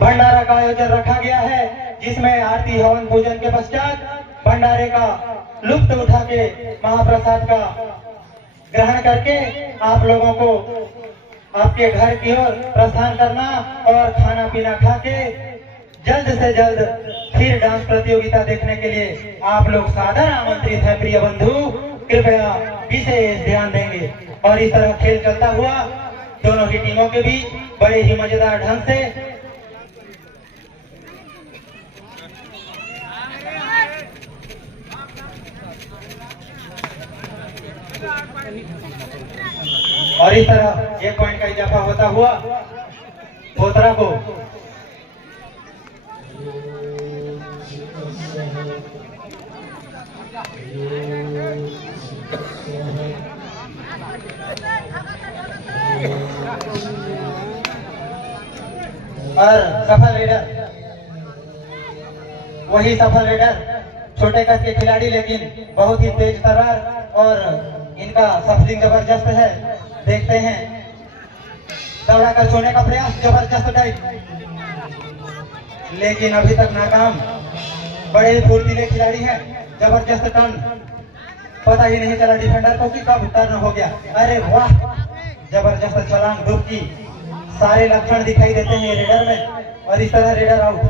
भंडारा का आयोजन रखा गया है, जिसमें आरती हवन पूजन के पश्चात भंडारे का लुत्फ उठा के महाप्रसाद का ग्रहण करके आप लोगों को आपके घर की ओर प्रस्थान करना और खाना पीना खा के जल्द से जल्द फिर डांस प्रतियोगिता देखने के लिए आप लोग सादर आमंत्रित है। प्रिय बंधु, कृपया विशेष ध्यान देंगे। और इस तरह खेल चलता हुआ दोनों ही टीमों के बीच बड़े ही मजेदार ढंग से और इस तरह 1 पॉइंट का इजाफा होता हुआ पोतरा को और सफल रेडर, वही सफल रेडर छोटे कद के खिलाड़ी, लेकिन बहुत ही तेज तर्रार और इनका सफलिंग जबरदस्त है। देखते हैं, दौड़ा कर छोड़ने का प्रयास, जबरदस्त टाइप, लेकिन अभी तक नाकाम। बड़े ही फुर्तीले खिलाड़ी हैं, जबरदस्त टर्न, पता ही नहीं चला डिफेंडर को कि कब टर्न हो गया। अरे वाह, जबरदस्त छलांग, डुबकी, सारे लक्षण दिखाई देते हैं रेडर में। और इस तरह रेडर आउट।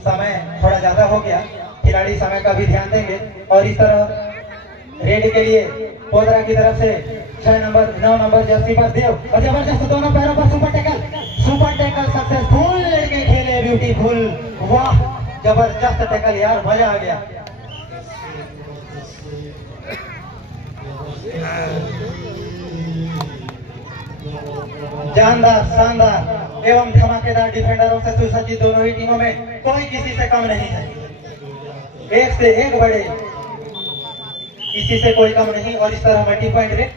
समय थोड़ा ज्यादा हो गया, खिलाड़ी समय का भी ध्यान देंगे। और इस तरह रेड के लिए पोतरा की तरफ से 6 नंबर 9 नंबर जर्सी पर देव, और जबरदस्त दोनों पैरों पर सुपर टैकल सक्सेसफुल, लड़के खेले ब्यूटीफुल। वाह, जबरदस्त टैकल यार, मजा आ गया। जानदार, शानदार एवं धमाकेदार डिफेंडरों से सुसज्जित दोनों ही टीमों में कोई किसी से कम नहीं है, एक से एक बड़े, किसी से कोई कम नहीं। और इस तरह मल्टी पॉइंट रे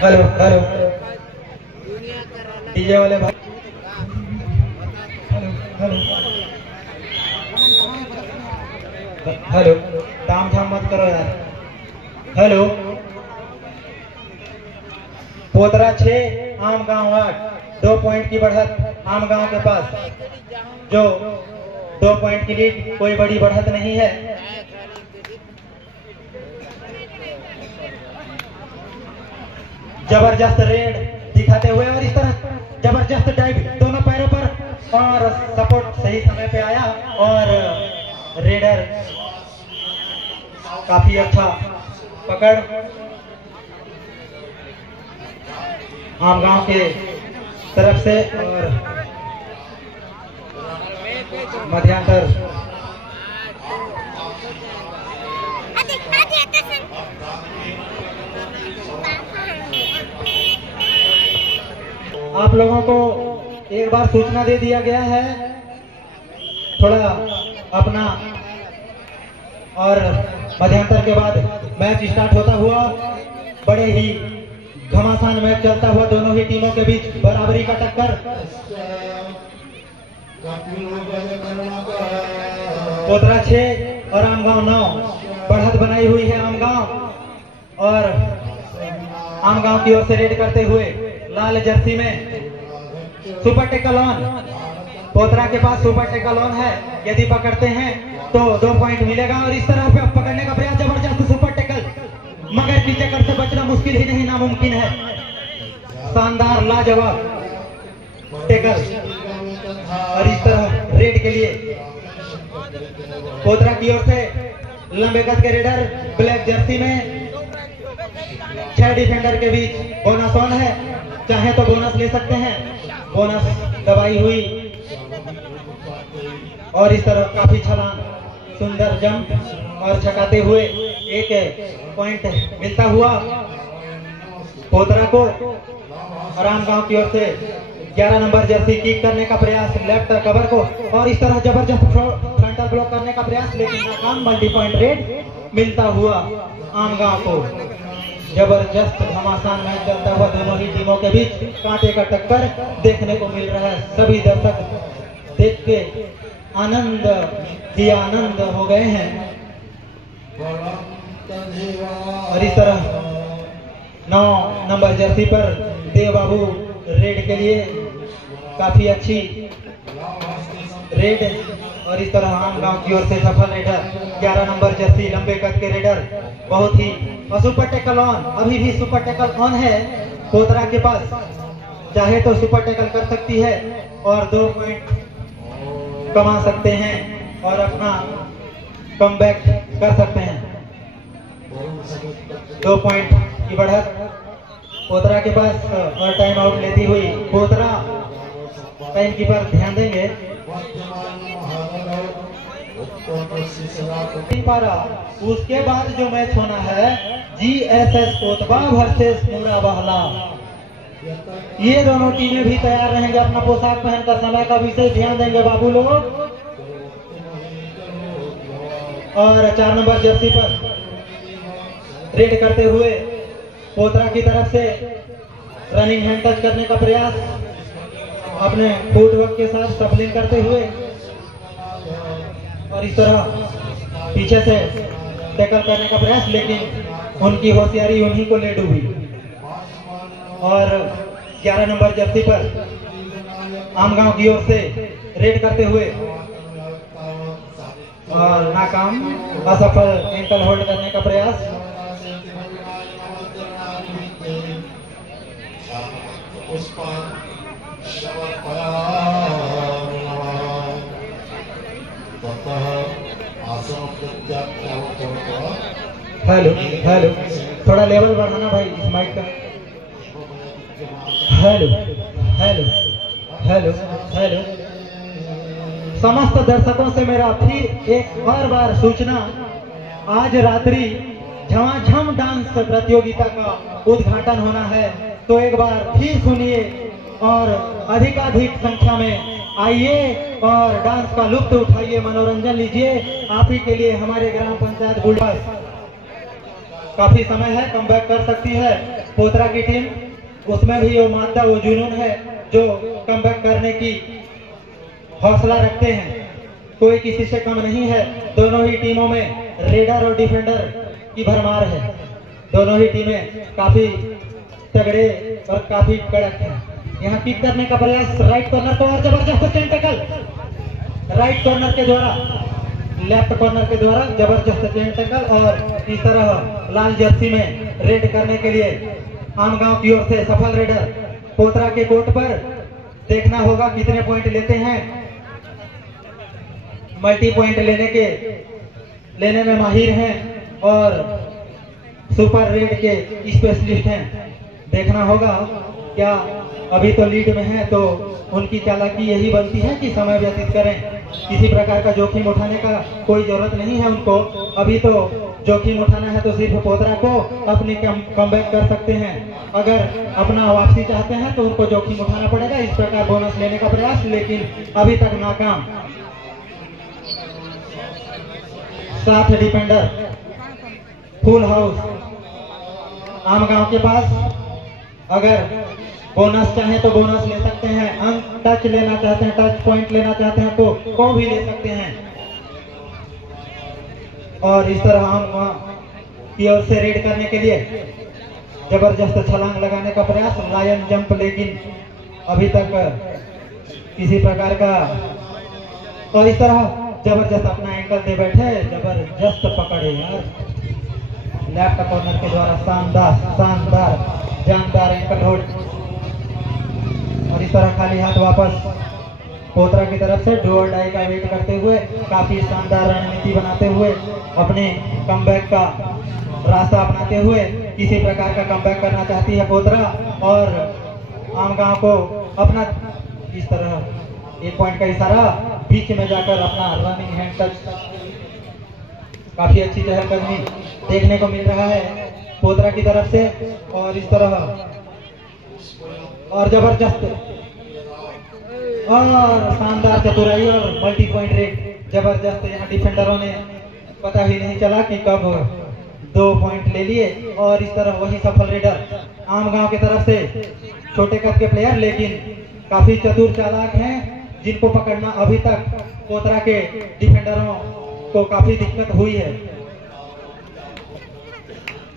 हेलो हेलो डीजे वाले भाई, हेलो हेलो, ताम झाम मत करो यार। हेलो, पोतरा 6 आम गांव 8, 2 पॉइंट की बढ़त आम गांव के पास, जो 2 पॉइंट की लीड, कोई बड़ी बढ़त नहीं है। जबरदस्त रेड दिखाते हुए और इस तरह जबरदस्त डाइव, दोनों पैरों पर, और सपोर्ट सही समय पे आया और रेडर काफी अच्छा पकड़ आम गांव के तरफ से। और मध्यांतर आप लोगों को एक बार सूचना दे दिया गया है, थोड़ा अपना, और मध्यांतर के बाद मैच स्टार्ट होता हुआ बड़े ही घमासान मैच चलता हुआ दोनों ही टीमों के बीच बराबरी का टक्कर। पोतरा 6 और आमगांव 9, बढ़त बनाई हुई है आमगांव। और आमगांव की ओर से रेड करते हुए लाल जर्सी में सुपर टैकल ऑन, पोतरा के पास सुपर टैकल ऑन है, यदि पकड़ते हैं तो 2 पॉइंट मिलेगा। और इस तरह पे पकड़ने का प्रयास, जबरदस्त सुपर टैकल, मगर की चक्कर से बचना मुश्किल ही नहीं नामुमकिन है। शानदार लाजवाब टैकल। और इस तरह रेड के लिए पोतरा की ओर से लंबे कद के रेडर ब्लैक जर्सी में 6 डिफेंडर के बीच बोनस ऑन है, चाहे तो बोनस ले सकते हैं, बोनस दबाई हुई। और इस तरह काफी छलांग, सुंदर जंप और छकाते हुए 1 पॉइंट मिलता हुआ पोतरा को। और आमगांव की ओर से 11 नंबर जर्सी किक करने का प्रयास लेफ्ट कवर को, और इस तरह जबरदस्त फ्रंटल ब्लॉक करने का प्रयास, लेकिन नाकाम। मल्टी पॉइंट रेड मिलता हुआ आमगांव को। जबरदस्त घमासान मैच चलता हुआ दोनों ही टीमों के बीच कांटे का टक्कर देखने को मिल रहा है। सभी दर्शक देख के आनंद ही आनंद हो गए हैं। और इस तरह 9 नंबर जर्सी पर देव बाबू रेड के लिए काफी अच्छी रेड। और इस तरह आम गांव की ओर से सफल रेडर 11 नंबर जर्सी लंबे कद के रेडर बहुत ही। और सुपर टैकल ऑन, अभी भी सुपर टैकल ऑन है पोतरा के पास, चाहे तो सुपर टैकल कर सकती है और 2 पॉइंट कमा सकते हैं और अपना कमबैक कर सकते हैं। 2 पॉइंट की बढ़त पोतरा के पास। और टाइम आउट लेती हुई पोतरा, टाइम कीपर ध्यान देंगे। पारा उसके बाद जो मैच होना है GSS कोतबा वर्सेस मुरा बहला, ये दोनों टीमें भी तैयार रहेंगे। अपना पोशाक पहनकर समय का विशेष ध्यान देंगे बाबू लोग। और 4 नंबर जर्सी पर रेड करते हुए पोतरा की तरफ से रनिंग हैंड टच करने का प्रयास, अपने फुटवर्क के साथ सफलिंग करते हुए। और इस तरह पीछे से टैकल करने का प्रयास, लेकिन उनकी होशियारी उन्हीं को ले डूबी। और 11 नंबर जर्सी पर आमगांव की ओर से रेड करते हुए और नाकाम, असफल एंकल होल्ड करने का प्रयास। हेलो हेलो, थोड़ा लेवल बढ़ाना भाई इस माइक का। Hello hello hello hello. समस्त दर्शकों से मेरा फिर एक और बार सूचना, आज रात्रि झमाझम डांस प्रतियोगिता का उद्घाटन होना है, तो एक बार फिर सुनिए और अधिकाधिक संख्या में आइए और डांस का लुत्फ उठाइए, मनोरंजन लीजिए। आप ही के लिए हमारे ग्राम पंचायत बुलवास काफी समय है, कमबैक कर सकती है पोतरा की टीम, उसमें भी वो मादा वो जुनून है जो कमबैक करने की हौसला रखते हैं, कोई किसी से कम नहीं है। दोनों ही टीमों में रेडर और डिफेंडर की भरमार है, दोनों ही टीमें काफी तगड़े और काफी कड़क हैं। यहाँ किक करने का प्रयास राइट कॉर्नर को, और जबरदस्त चेन टैकल राइट कॉर्नर के द्वारा, लेफ्ट कॉर्नर के द्वारा जबरदस्त चेन टैकल। और इस तरह लाल जर्सी में रेड करने के लिए आमगांव की ओर से सफल रेडर पोतरा के कोर्ट पर। देखना होगा कितने पॉइंट लेते हैं, मल्टी पॉइंट लेने में माहिर हैं और सुपर रेड के स्पेशलिस्ट हैं। देखना होगा क्या अभी तो लीड में है, तो उनकी चालाकी यही बनती है कि समय व्यतीत करें, किसी प्रकार का जोखिम उठाने का कोई जरूरत नहीं है उनको। अभी तो जोखिम उठाना है तो सिर्फ पोतरा को अपनी कमबैक कर सकते हैं, अगर अपना वापसी चाहते हैं तो उनको जोखिम उठाना पड़ेगा, इस प्रकार बोनस लेने का प्रयास, लेकिन अभी तक नाकाम। 7 डिफेंडर फुल हाउस आमगांव के पास। अगर बोनस चाहे तो बोनस ले सकते हैं, अंक टच लेना चाहते हैं, टच पॉइंट लेना चाहते हैं तो भी ले सकते हैं। और इस तरह हम की ओर से रेड करने के लिए जबरदस्त छलांग लगाने का प्रयास, लायन जंप, लेकिन अभी तक किसी प्रकार का। और इस तरह जबरदस्त अपना एंकल दे बैठे, जबरदस्त पकड़े यार, लेफ्ट कॉर्नर के द्वारा शानदार जानदार एंकल होल्ड। और इस तरह खाली हाथ वापस पोतरा की तरफ से डू और डाई का वेट करते हुए, काफी शानदार रणनीति बनाते हुए, अपने कमबैक का रास्ता अपनाते हुए किसी प्रकार का कमबैक करना चाहती है पोतरा। और आमगांव को अपना इस तरह 1 पॉइंट का इशारा, बीच में जाकर अपना रनिंग हैंड टच, काफी अच्छी चहलकदमी देखने को मिल रहा है पोतरा की तरफ से। और इस तरह और जबरदस्त और शानदार चतुराई और मल्टी पॉइंट रेट जबरदस्त। यहाँ डिफेंडरों ने पता ही नहीं चला कि कब 2 पॉइंट ले लिए। और इस तरह वही सफल रेडर आमगांव की तरफ से छोटे कद के प्लेयर, लेकिन काफी चतुर चालाक हैं, जिनको पकड़ना अभी तक पोतरा के डिफेंडरों को काफी दिक्कत हुई है।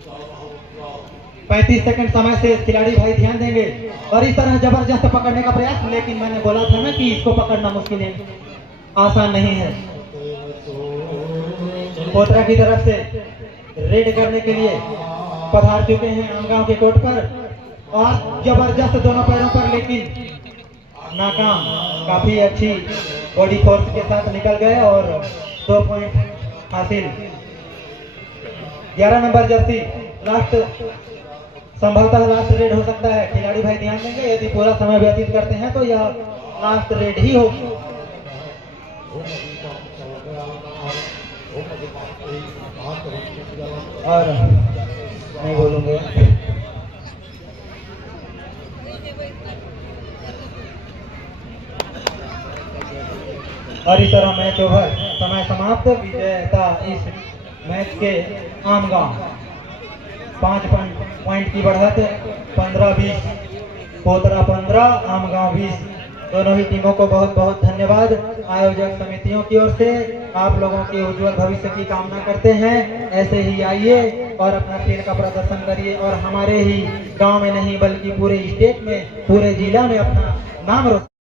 35 सेकंड समय से खिलाड़ी भाई ध्यान देंगे और इस तरह जबरदस्त पकड़ने का प्रयास, लेकिन मैंने बोला था ना कि इसको पकड़ना मुश्किल है, आसान नहीं है। पोतरा की तरफ से रेड करने के लिए पधार चुके हैं आमगांव के कोर्ट पर और जबरदस्त दोनों पैरों पर, लेकिन नाकाम। काफी अच्छी बॉडी फोर्स के साथ निकल गए और 2 पॉइंट हासिल। 11 नंबर जर्सी लास्ट, संभवतः लास्ट रेड हो सकता है। खिलाड़ी भाई ध्यान देंगे, यदि पूरा समय व्यतीत करते हैं तो यह लास्ट रेड ही होगी। और नहीं बोलूंगा। और इस तरह मैच ओवर, समय समाप्त। विजेता इस मैच के आमगांव 5 पॉइंट की बढ़त, 15-20, पोतरा 15, आमगांव 20। दोनों ही टीमों को बहुत बहुत धन्यवाद। आयोजक समितियों की ओर से आप लोगों के उज्जवल भविष्य की कामना करते हैं। ऐसे ही आइए और अपना खेल का प्रदर्शन करिए और हमारे ही गांव में नहीं बल्कि पूरे स्टेट में, पूरे जिला में अपना नाम रोशन